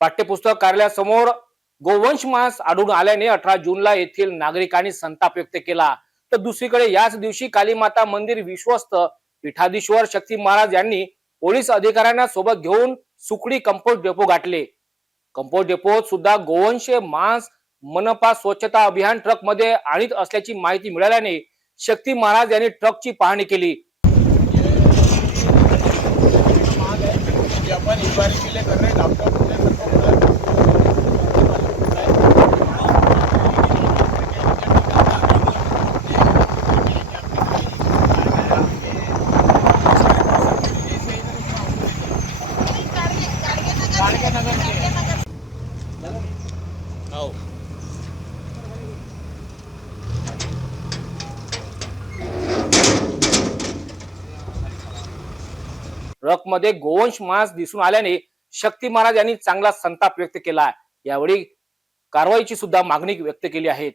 पाठ्यपुस्तक कार्यालयासमोर गोवंश मांस आढळून आल्याने अठरा जूनला येथील नागरिकांनी संताप व्यक्त केला. तर दुसरीकडे याच दिवशी कालीमाता मंदिर विश्वस्त पीठाधीश्वर शक्ती महाराज यांनी पोलीस अधिकाऱ्यांना सोबत घेऊन सुकडी कंपोस्ट डेपो गाठले. कंपोस्ट डेपोत सुद्धा गोवंश मांस मनपा स्वच्छता अभियान ट्रकमध्ये आणीत असल्याची माहिती मिळाल्याने शक्ती महाराज यांनी ट्रकची पाहणी केली. कि ट्रकमध्ये गोवंश मांस दिसून आल्याने शक्ती महाराज यांनी चांगला संताप व्यक्त केला यावेळी कारवाईची सुद्धा मागणी व्यक्त केली आहे.